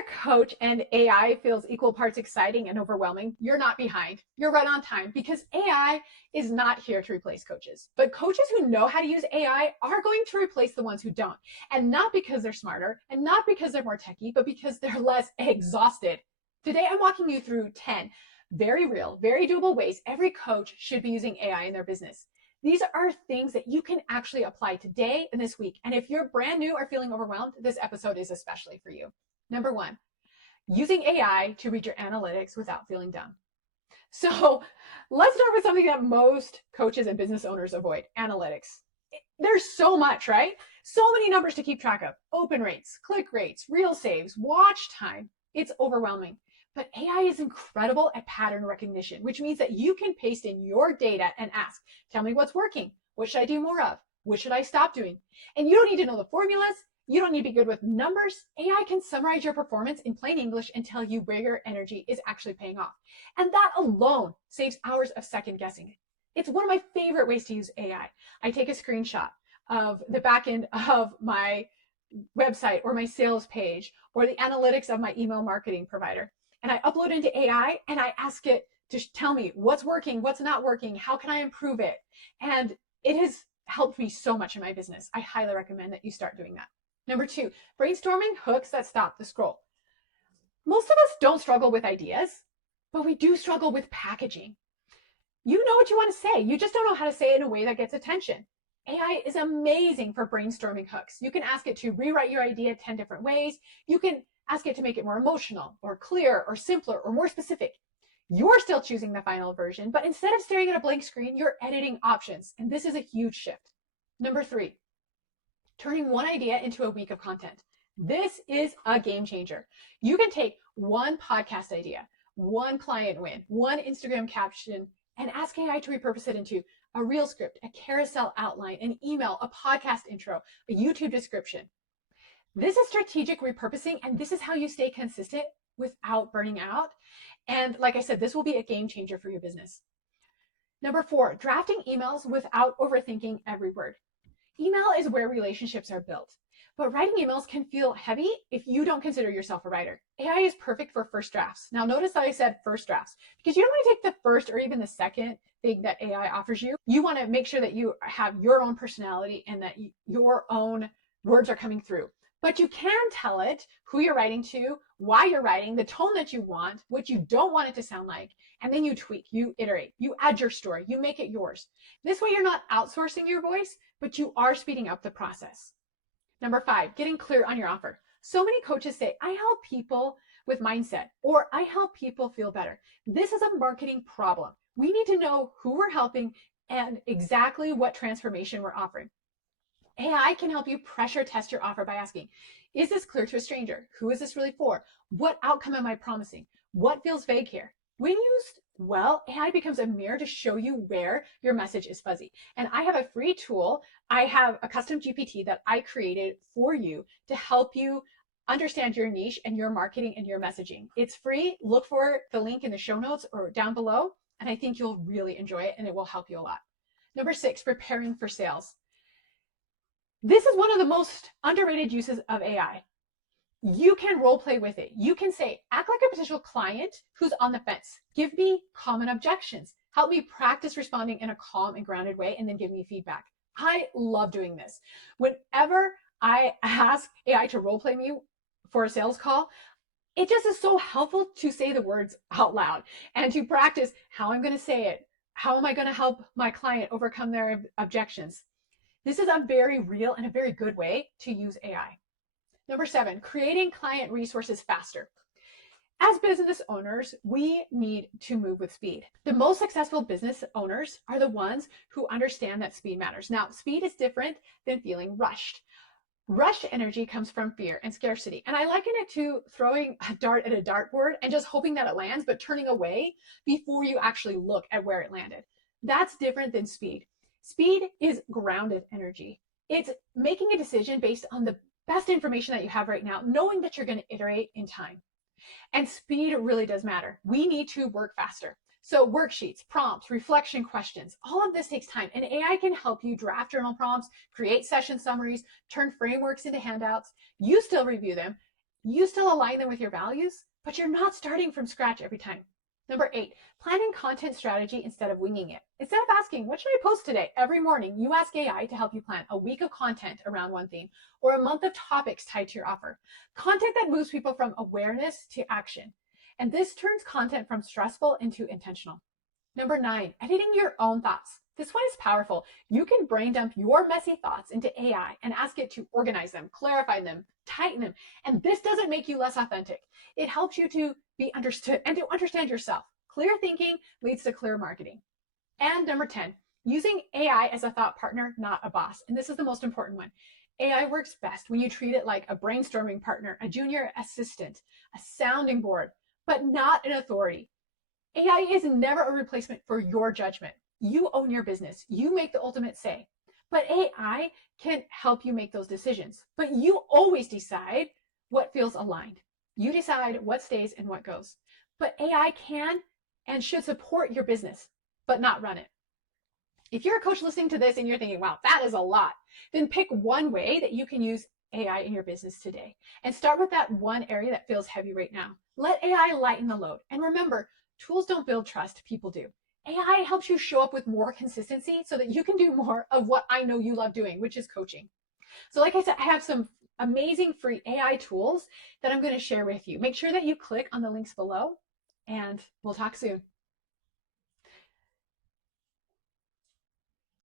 a coach and AI feels equal parts exciting and overwhelming, you're not behind. You're right on time because AI is not here to replace coaches. But coaches who know how to use AI are going to replace the ones who don't. And not because they're smarter and not because they're more techy, but because they're less exhausted. Today, I'm walking you through 10 very real, very doable ways every coach should be using AI in their business. These are things that you can actually apply today and this week. And if you're brand new or feeling overwhelmed, this episode is especially for you. Number one, using AI to read your analytics without feeling dumb. So let's start with something that most coaches and business owners avoid, analytics. There's so much, right? So many numbers to keep track of. Open rates, click rates, reel saves, watch time. It's overwhelming. But AI is incredible at pattern recognition, which means that you can paste in your data and ask, tell me what's working. What should I do more of? What should I stop doing? And you don't need to know the formulas. You don't need to be good with numbers. AI can summarize your performance in plain English and tell you where your energy is actually paying off. And that alone saves hours of second guessing. It's one of my favorite ways to use AI. I take a screenshot of the back end of my website or my sales page or the analytics of my email marketing provider. And I upload into AI and I ask it to tell me what's working, what's not working, how can I improve it? And it has helped me so much in my business. I highly recommend that you start doing that. Number two, brainstorming hooks that stop the scroll. Most of us don't struggle with ideas, but we do struggle with packaging. You know what you want to say. You just don't know how to say it in a way that gets attention. AI is amazing for brainstorming hooks. You can ask it to rewrite your idea 10 different ways. You can ask it to make it more emotional or clear or simpler or more specific. You're still choosing the final version, but instead of staring at a blank screen, you're editing options. And this is a huge shift. Number three, turning one idea into a week of content. This is a game changer. You can take one podcast idea, one client win, one Instagram caption, and ask AI to repurpose it into a reel script, a carousel outline, an email, a podcast intro, a YouTube description. This is strategic repurposing, and this is how you stay consistent without burning out. And like I said, this will be a game changer for your business. Number four, drafting emails without overthinking every word. Email is where relationships are built, but writing emails can feel heavy if you don't consider yourself a writer. AI is perfect for first drafts. Now notice that I said first drafts because you don't want to take the first or even the second thing that AI offers you. You want to make sure that you have your own personality and that your own words are coming through. But you can tell it who you're writing to, why you're writing, the tone that you want, what you don't want it to sound like, and then you tweak, you iterate, you add your story, you make it yours. This way you're not outsourcing your voice, but you are speeding up the process. Number five, getting clear on your offer. So many coaches say, I help people with mindset, or I help people feel better. This is a marketing problem. We need to know who we're helping and exactly what transformation we're offering. AI can help you pressure test your offer by asking, is this clear to a stranger? Who is this really for? What outcome am I promising? What feels vague here? When used well, AI becomes a mirror to show you where your message is fuzzy. And I have a free tool. I have a custom GPT that I created for you to help you understand your niche and your marketing and your messaging. It's free. Look for the link in the show notes or down below. And I think you'll really enjoy it and it will help you a lot. Number six, preparing for sales. This is one of the most underrated uses of AI. You can role play with it. You can say, act like a potential client who's on the fence. Give me common objections. Help me practice responding in a calm and grounded way, and then give me feedback. I love doing this. Whenever I ask AI to role play me for a sales call, it just is so helpful to say the words out loud and to practice how I'm going to say it. How am I going to help my client overcome their objections? This is a very real and a very good way to use AI. Number seven, creating client resources faster. As business owners, we need to move with speed. The most successful business owners are the ones who understand that speed matters. Now, speed is different than feeling rushed. Rushed energy comes from fear and scarcity. And I liken it to throwing a dart at a dartboard and just hoping that it lands, but turning away before you actually look at where it landed. That's different than speed. Speed is grounded energy. It's making a decision based on the best information that you have right now, knowing that you're going to iterate in time. And speed really does matter. We need to work faster. So worksheets, prompts, reflection questions, all of this takes time. And AI can help you draft journal prompts, create session summaries, turn frameworks into handouts. You still review them. You still align them with your values, but you're not starting from scratch every time. Number 8, planning content strategy instead of winging it. Instead of asking, what should I post today? Every morning, you ask AI to help you plan a week of content around one theme or a month of topics tied to your offer. Content that moves people from awareness to action. And this turns content from stressful into intentional. Number 9, editing your own thoughts. This one is powerful. You can brain dump your messy thoughts into AI and ask it to organize them, clarify them, tighten them. And this doesn't make you less authentic. It helps you to be understood and to understand yourself. Clear thinking leads to clear marketing. And number 10, using AI as a thought partner, not a boss. And this is the most important one. AI works best when you treat it like a brainstorming partner, a junior assistant, a sounding board, but not an authority. AI is never a replacement for your judgment. You own your business. You make the ultimate say. But AI can help you make those decisions. But you always decide what feels aligned. You decide what stays and what goes. But AI can and should support your business, but not run it. If you're a coach listening to this and you're thinking, wow, that is a lot, then pick one way that you can use AI in your business today. And start with that one area that feels heavy right now. Let AI lighten the load. And remember, tools don't build trust, people do. AI helps you show up with more consistency so that you can do more of what I know you love doing, which is coaching. So like I said, I have some amazing free AI tools that I'm going to share with you. Make sure that you click on the links below, and we'll talk soon.